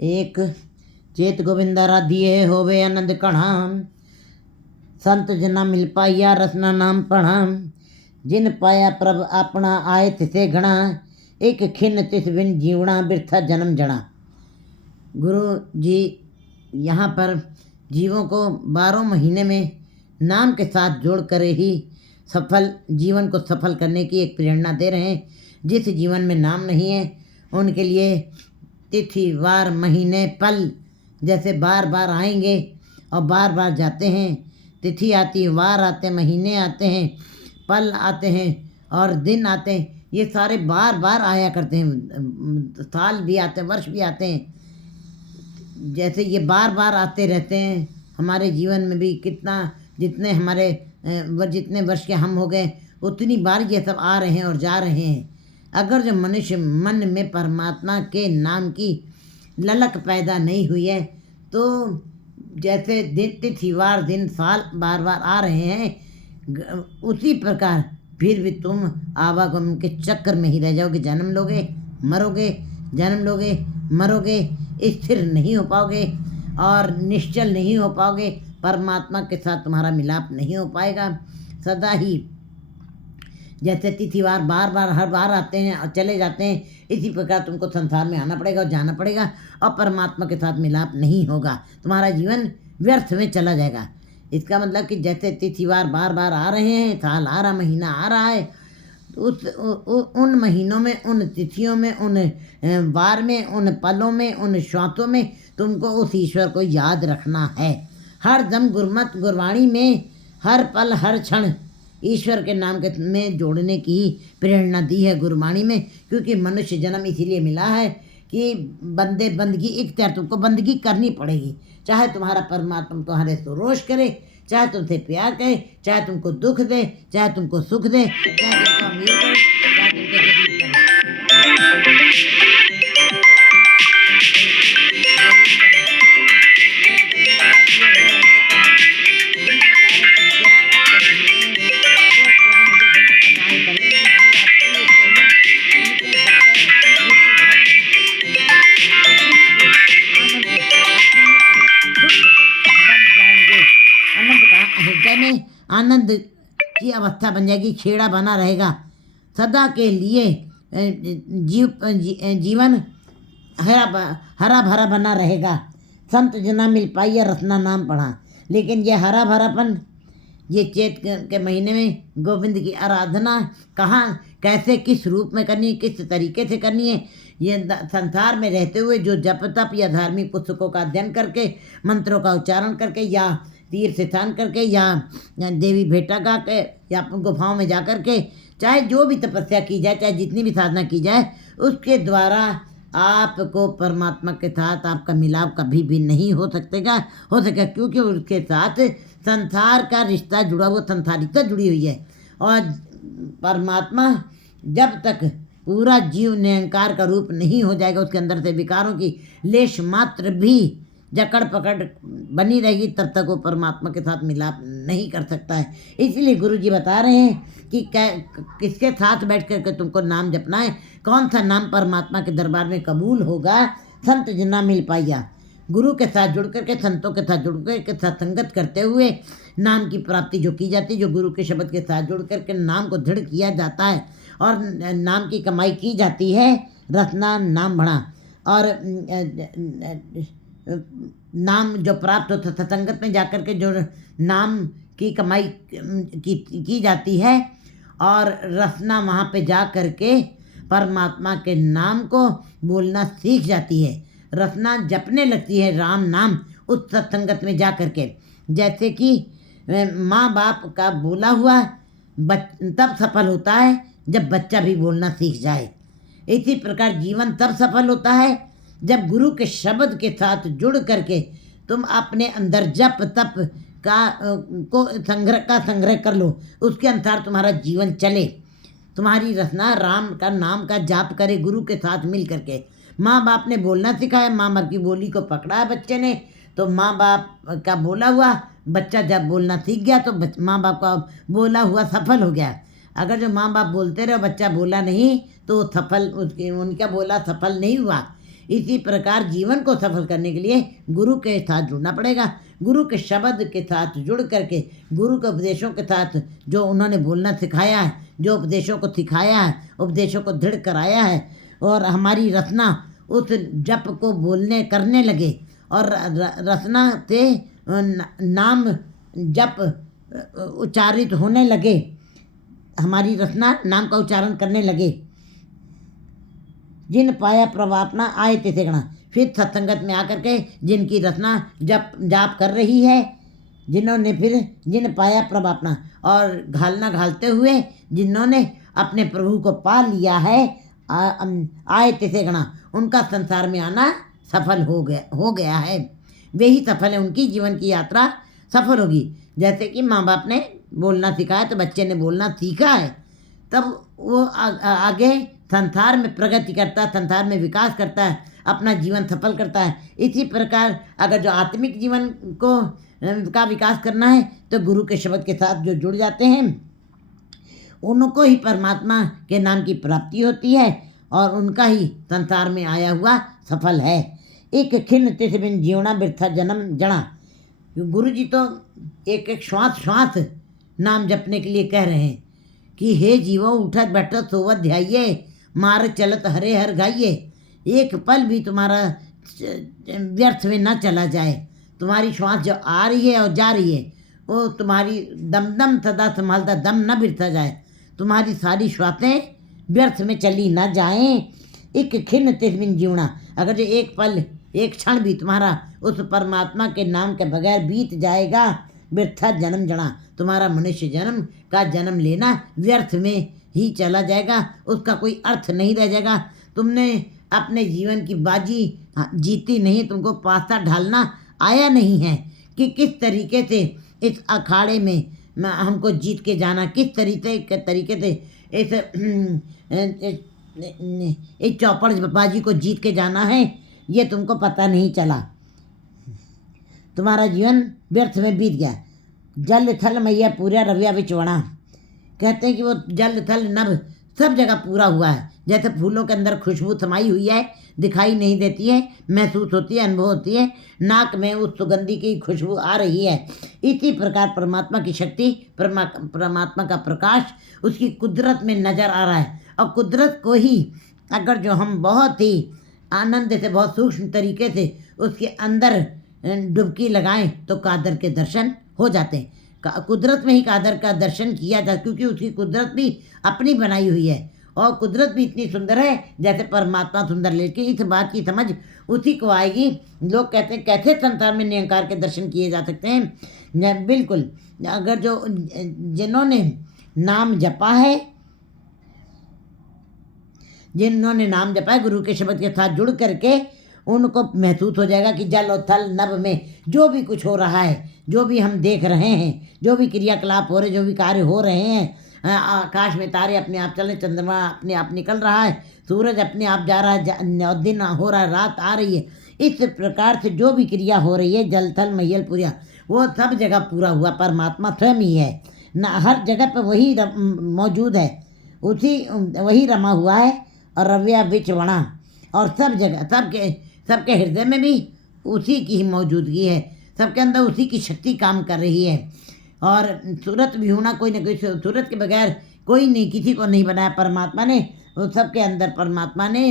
एक चेत गोविंदा राधिए होवे आनंद कणा, संत जना मिल पाइया रसना नाम पढ़ा। जिन पाया प्रभ अपना आए तिसे घना, एक खिन तिस बिन जीवना बिरथा जन्म जड़ा। गुरु जी यहाँ पर जीवों को 12 महीने में नाम के साथ जोड़ कर ही सफल जीवन को सफल करने की एक प्रेरणा दे रहे हैं। जिस जीवन में नाम नहीं है उनके लिए तिथि वार महीने पल जैसे बार बार आएंगे और बार बार जाते हैं। तिथि आती है, वार आते हैं, महीने आते हैं, पल आते हैं और दिन आते हैं। ये सारे बार बार आया करते हैं। साल भी आते हैं, वर्ष भी आते हैं। जैसे ये बार बार आते रहते हैं हमारे जीवन में भी। कितना जितने हमारे जितने वर्ष के हम हो गए उतनी बार ये सब आ रहे हैं और जा रहे हैं। अगर जो मनुष्य मन में परमात्मा के नाम की ललक पैदा नहीं हुई है तो जैसे दिन तिथिवार दिन साल बार बार आ रहे हैं उसी प्रकार फिर भी तुम आवागमन के चक्कर में ही रह जाओगे। जन्म लोगे मरोगे, जन्म लोगे मरोगे, स्थिर नहीं हो पाओगे और निश्चल नहीं हो पाओगे। परमात्मा के साथ तुम्हारा मिलाप नहीं हो पाएगा। सदा ही जैसे तिथिवार बार बार हर बार आते हैं और चले जाते हैं, इसी प्रकार तुमको संसार में आना पड़ेगा और जाना पड़ेगा और परमात्मा के साथ मिलाप नहीं होगा। तुम्हारा जीवन व्यर्थ में चला जाएगा। इसका मतलब कि जैसे तिथिवार बार बार आ रहे हैं, साल आ रहा, महीना आ रहा है, उन महीनों में, उन तिथियों में, उन वार में, उन पलों में, उन श्वासों में तुमको उस ईश्वर को याद रखना है। हर दम गुरमत गुरवाणी में हर पल हर क्षण ईश्वर के नाम के में जोड़ने की प्रेरणा दी है गुरबाणी में। क्योंकि मनुष्य जन्म इसीलिए मिला है कि बंदे बंदगी इख्तियार, तुमको बंदगी करनी पड़ेगी। चाहे तुम्हारा परमात्मा तुम्हारे से रोष करे, चाहे तुमसे प्यार करे, चाहे तुमको दुख दे, चाहे तुमको सुख दे, चाहे तुमको अमीर करे, चाहे तुमको गरीब करे। आनंद की अवस्था बन जाएगी, खेड़ा बना रहेगा सदा के लिए। जीवन हरा भरा बना रहेगा। संत जना मिल पाइया रसना नाम पढ़ा। लेकिन ये हरा भरापन ये चैत के महीने में गोविंद की आराधना कहाँ कैसे किस रूप में करनी है, किस तरीके से करनी है, ये संसार में रहते हुए जो जप तप या धार्मिक पुस्तकों का अध्ययन करके, मंत्रों का उच्चारण करके या तीर्थ स्नान करके या देवी भेंटा गा के या गुफाओं में जा कर के, चाहे जो भी तपस्या की जाए, चाहे जितनी भी साधना की जाए, उसके द्वारा आपको परमात्मा के साथ आपका मिलाप कभी भी नहीं हो सकेगा। क्योंकि उसके साथ संसार का रिश्ता जुड़ा हुआ, संसारिकता जुड़ी हुई है। और परमात्मा जब तक पूरा जीव निरंकार का रूप नहीं हो जाएगा, उसके अंदर से विकारों की लेश मात्र भी जकड़ पकड़ बनी रहेगी, तब तक वो परमात्मा के साथ मिलाप नहीं कर सकता है। इसलिए गुरु जी बता रहे हैं कि किसके साथ बैठ करके तुमको नाम जपना है, कौन सा नाम परमात्मा के दरबार में कबूल होगा। संत जना मिल पाइया, गुरु के साथ जुड़ करके, संतों के साथ जुड़ करके सत्संगत करते हुए नाम की प्राप्ति जो की जाती है, जो गुरु के शब्द के साथ जुड़ करके नाम को दृढ़ किया जाता है और नाम की कमाई की जाती है। रसना नाम बढ़ा और नाम जो प्राप्त होता, सत्संगत में जाकर के जो नाम की कमाई की जाती है और रसना वहाँ पे जा कर के परमात्मा के नाम को बोलना सीख जाती है। रसना जपने लगती है राम नाम उस सत्संगत में जा कर के। जैसे कि माँ बाप का बोला हुआ तब सफल होता है जब बच्चा भी बोलना सीख जाए। इसी प्रकार जीवन तब सफल होता है जब गुरु के शब्द के साथ जुड़ करके तुम अपने अंदर जप तप का संग्रह कर लो, उसके अनुसार तुम्हारा जीवन चले। तुम्हारी रचना राम का नाम का जाप करे गुरु के साथ मिल करके। माँ बाप ने बोलना सिखाया, माँ बाप की बोली को पकड़ा है बच्चे ने, तो माँ बाप का बोला हुआ बच्चा जब बोलना सीख गया तो माँ बाप का बोला हुआ सफल हो गया। अगर जो माँ बाप बोलते रहे बच्चा बोला नहीं तो सफल उनका बोला सफल नहीं हुआ। इसी प्रकार जीवन को सफल करने के लिए गुरु के साथ जुड़ना पड़ेगा। गुरु के शब्द के साथ जुड़ करके, गुरु के उपदेशों के साथ, जो उन्होंने बोलना सिखाया है, जो उपदेशों को सिखाया है, उपदेशों को दृढ़ कराया है, और हमारी रचना उस जप को बोलने करने लगे, और रचना से नाम जप उच्चारित होने लगे, हमारी रचना नाम का उच्चारण करने लगे। जिन पाया प्रवापना आए तिथे गणा, फिर सत्संगत में आकर के जिनकी रचना जप जाप कर रही है, जिन्होंने फिर जिन पाया प्रवापना, और घालना घालते हुए जिन्होंने अपने प्रभु को पा लिया है, आए तिथे गणा, उनका संसार में आना सफल हो गया है। वे ही सफल है, उनकी जीवन की यात्रा सफल होगी। जैसे कि माँ बाप ने बोलना सिखाया तो बच्चे ने बोलना सीखा है, तब वो आगे संसार में प्रगति करता है, संसार में विकास करता है, अपना जीवन सफल करता है। इसी प्रकार अगर जो आत्मिक जीवन का विकास करना है तो गुरु के शब्द के साथ जो जुड़ जाते हैं, उनको ही परमात्मा के नाम की प्राप्ति होती है, और उनका ही संसार में आया हुआ सफल है। एक खिन्न तिस बिन जीवना बिरथा जन्म जड़ा। गुरु जी तो एक एक श्वास श्वास नाम जपने के लिए कह रहे हैं कि हे जीवो उठत बैठत सोवत ध्याइये, मार्ग चलत हरे हर गाइये। एक पल भी तुम्हारा व्यर्थ में न चला जाए। तुम्हारी श्वास जो आ रही है और जा रही है, वो तुम्हारी दम दम सदा संभालता दम न बिरता जाए, तुम्हारी सारी श्वासें व्यर्थ में चली न जाएं। एक खिन्न तिस बिन जीवना, अगर जो एक पल एक क्षण भी तुम्हारा उस परमात्मा के नाम के बगैर बीत जाएगा, व्यर्था जन्म जड़ा, तुम्हारा मनुष्य जन्म का जन्म लेना व्यर्थ में ही चला जाएगा, उसका कोई अर्थ नहीं रह जाएगा। तुमने अपने जीवन की बाजी जीती नहीं, तुमको पासा ढालना आया नहीं है कि किस तरीके से इस अखाड़े में हमको जीत के जाना, किस तरीके से इस चौपड़ बाजी को जीत के जाना है, ये तुमको पता नहीं चला। तुम्हारा जीवन व्यर्थ में बीत गया। जल थल मैया पूरा रविया बिचवणा, कहते हैं कि वो जल थल नभ सब जगह पूरा हुआ है। जैसे फूलों के अंदर खुशबू समाई हुई है, दिखाई नहीं देती है, महसूस होती है, अनुभव होती है, नाक में उस सुगंधी की खुशबू आ रही है। इसी प्रकार परमात्मा की शक्ति, परमात्मा का प्रकाश उसकी कुदरत में नज़र आ रहा है। और कुदरत को ही अगर जो हम बहुत ही आनंद से, बहुत सूक्ष्म तरीके से उसके अंदर डुबकी लगाएं तो कादर के दर्शन हो जाते हैं। कुदरत में ही कादर का दर्शन किया जाता, क्योंकि उसकी कुदरत भी अपनी बनाई हुई है, और कुदरत भी इतनी सुंदर है जैसे परमात्मा सुंदर। लेकिन इस बात की समझ उसी को आएगी। लोग कहते हैं कैसे संसार में निरंकार के दर्शन किए जा सकते हैं। बिल्कुल, अगर जो जिन्होंने नाम जपा है, जिन्होंने नाम जपा है, गुरु के शब्द के साथ जुड़ करके उनको महसूस हो जाएगा कि जल और थल नभ में जो भी कुछ हो रहा है, जो भी हम देख रहे हैं, जो भी क्रियाकलाप हो रहे, जो भी कार्य हो रहे हैं, आकाश में तारे अपने आप चल रहे, चंद्रमा अपने आप निकल रहा है, सूरज अपने आप जा रहा है, दिन हो रहा है, रात आ रही है, इस प्रकार से जो भी क्रिया हो रही है, जल थल मैयल पुरिया, वो सब जगह पूरा हुआ परमात्मा स्वयं ही है न, हर जगह पर वही मौजूद है, उसी वही रमा हुआ है। और रव्या बिचवणा, और सब जगह सबके हृदय में भी उसी की ही मौजूदगी है, सबके अंदर उसी की शक्ति काम कर रही है। और सूरत भी होना, कोई ना कोई सूरत के बगैर कोई नहीं, किसी को नहीं बनाया परमात्मा ने, वो सबके अंदर परमात्मा ने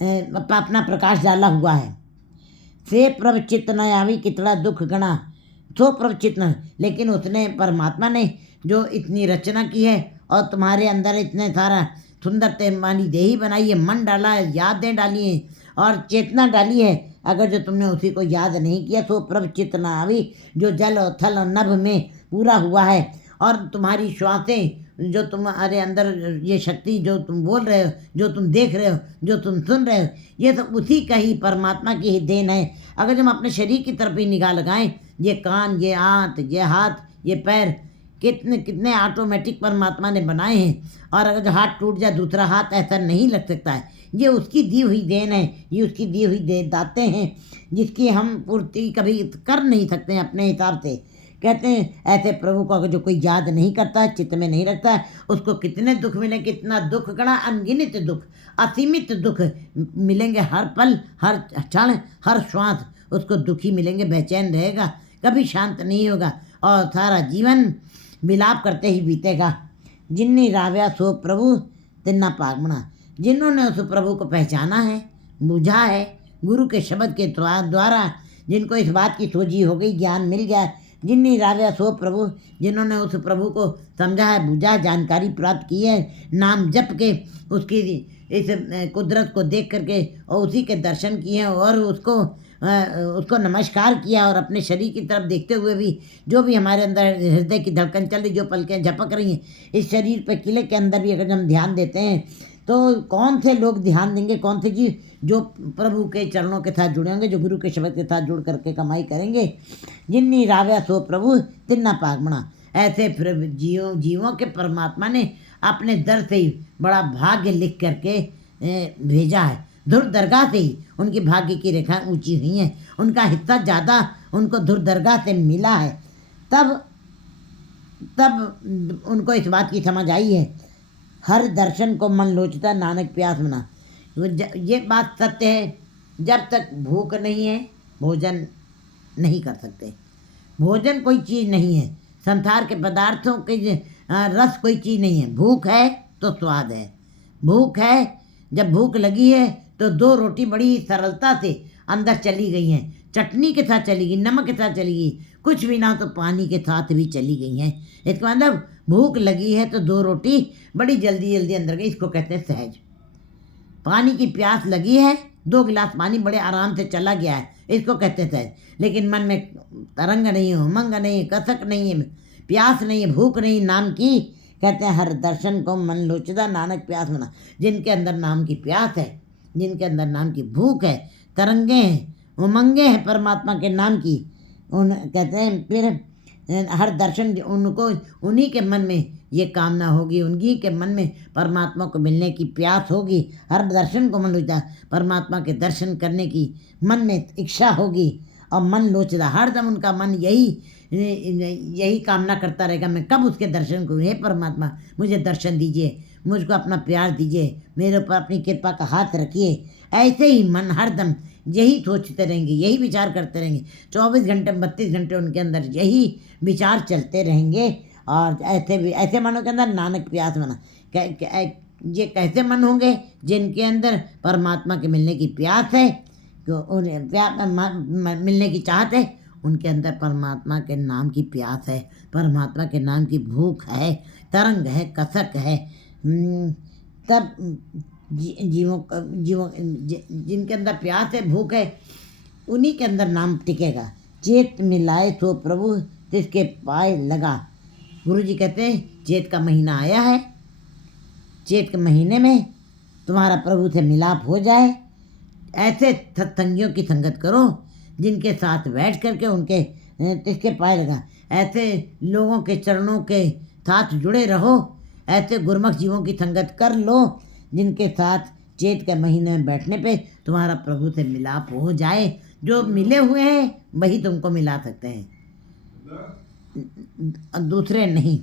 अपना प्रकाश डाला हुआ है। से प्रभ चित्त न आवी कितना दुख गणा, सो प्रभ चित्त न, लेकिन उसने परमात्मा ने जो इतनी रचना की है और तुम्हारे अंदर इतने सारा सुंदर तेमानी देही बनाई है, मन डाला है, यादें डाली हैं और चेतना डाली है। अगर जो तुमने उसी को याद नहीं किया तो प्रभ चित्त न आवी, जो जल और थल और नभ में पूरा हुआ है। और तुम्हारी श्वासें, जो तुम्हारे अंदर ये शक्ति, जो तुम बोल रहे हो, जो तुम देख रहे हो, जो तुम सुन रहे हो, ये सब उसी का ही, परमात्मा की ही देन है। अगर हम अपने शरीर की तरफ ही निगाह लगाएं, ये कान, ये आंख, ये हाथ, ये पैर, कितने कितने ऑटोमेटिक परमात्मा ने बनाए हैं। और अगर जो हाथ टूट जाए दूसरा हाथ ऐसा नहीं लग सकता है, ये उसकी दी हुई देन है, ये उसकी दी हुई दाते हैं, जिसकी हम पूर्ति कभी कर नहीं सकते हैं अपने हिसाब से। कहते हैं ऐसे प्रभु को अगर जो कोई याद नहीं करता है, चित्त में नहीं रखता है, उसको कितने दुख मिले, कितना दुख गणा, अनगिनत दुख, असीमित दुख मिलेंगे, हर पल, हर क्षण, हर श्वास उसको दुखी मिलेंगे, बेचैन रहेगा, कभी शांत नहीं होगा और सारा जीवन विलाप करते ही बीतेगा। जिन्नी राव्या सो प्रभु तिन्ना पागमना, जिन्होंने उस प्रभु को पहचाना है, बुझा है, गुरु के शब्द के द्वारा जिनको इस बात की सोझी हो गई, ज्ञान मिल गया, जिन्नी राव्या सो प्रभु, जिन्होंने उस प्रभु को समझा है, बुझा, जानकारी प्राप्त की है, नाम जप के उसकी इस कुदरत को देख करके और उसी के दर्शन किए और उसको नमस्कार किया और अपने शरीर की तरफ देखते हुए भी जो भी हमारे अंदर हृदय की धड़कन चल रही, जो पलकें झपक रही हैं, इस शरीर पर किले के अंदर भी अगर हम ध्यान देते हैं तो कौन से लोग ध्यान देंगे, कौन से जीव जो प्रभु के चरणों के साथ जुड़े होंगे, जो गुरु के शब्द के साथ जुड़ करके कमाई करेंगे। जिन्नी राव्या सो प्रभु तिन्ना पागमना, ऐसे जीवों के परमात्मा ने अपने दर से ही बड़ा भाग्य लिख करके भेजा है। धुर दरगाह से ही उनकी भाग्य की रेखा ऊंची हुई हैं, उनका हिस्सा ज़्यादा उनको धुर दरगाह से मिला है। तब उनको इस बात की समझ आई है, हर दर्शन को मन लोचता नानक प्यास मना। ये बात सत्य है, जब तक भूख नहीं है भोजन नहीं कर सकते। भोजन कोई चीज़ नहीं है, संसार के पदार्थों के रस कोई चीज़ नहीं है। भूख है तो स्वाद है, भूख है, जब भूख लगी है तो 2 रोटी बड़ी सरलता से अंदर चली गई हैं, चटनी के साथ चली गई, नमक के साथ चली गई, कुछ भी ना तो पानी के साथ भी चली गई हैं। इसका मतलब भूख लगी है तो 2 रोटी बड़ी जल्दी जल्दी अंदर गई, इसको कहते हैं सहज। पानी की प्यास लगी है, 2 गिलास पानी बड़े आराम से चला गया है, इसको कहते हैं सहज। लेकिन मन में तरंग नहीं है, उमंग नहीं है, कसक नहीं है, प्यास नहीं है, भूख नहीं नाम की, कहते हैं हर दर्शन को मन लोचदा नानक प्यास मना। जिनके अंदर नाम की प्यास है, जिनके अंदर नाम की भूख है, तरंगे हैं, उमंगे हैं परमात्मा के नाम की, उन कहते हैं फिर हर दर्शन उनको, उन्हीं के मन में ये कामना होगी, उन्हीं के मन में परमात्मा को मिलने की प्यास होगी। हर दर्शन को मन लोचदा, परमात्मा के दर्शन करने की मन में इच्छा होगी और मन लोचदा, हरदम उनका मन यही कामना करता रहेगा, मैं कब उसके दर्शन करूँ। हे परमात्मा मुझे दर्शन दीजिए, मुझको अपना प्यार दीजिए, मेरे ऊपर अपनी कृपा का हाथ रखिए। ऐसे ही मन हरदम यही सोचते रहेंगे, यही विचार करते रहेंगे, 24 घंटे 32 घंटे उनके अंदर यही विचार चलते रहेंगे। और ऐसे मनों के अंदर नानक प्यास मना। ये कैसे मन होंगे? जिनके अंदर परमात्मा के मिलने की प्यास है, मिलने की चाहत है, उनके अंदर परमात्मा के नाम की प्यास है, परमात्मा के नाम की भूख है, तरंग है, कसक है। तब जीवों जिनके अंदर प्यास है, भूख है, उन्हीं के अंदर नाम टिकेगा। चेत मिलाए तो प्रभु तिसके पाए लगा। गुरु जी कहते हैं चेत का महीना आया है, चेत के महीने में तुम्हारा प्रभु से मिलाप हो जाए। ऐसे सत्संगियों की संगत करो जिनके साथ बैठ करके उनके तिसके पाए लगा। ऐसे लोगों के चरणों के साथ जुड़े रहो, ऐसे गुरमुख जीवों की संगत कर लो जिनके साथ चेत के महीने में बैठने पे तुम्हारा प्रभु से मिलाप हो जाए। जो मिले हुए हैं वही तुमको मिला सकते हैं, दूसरे नहीं।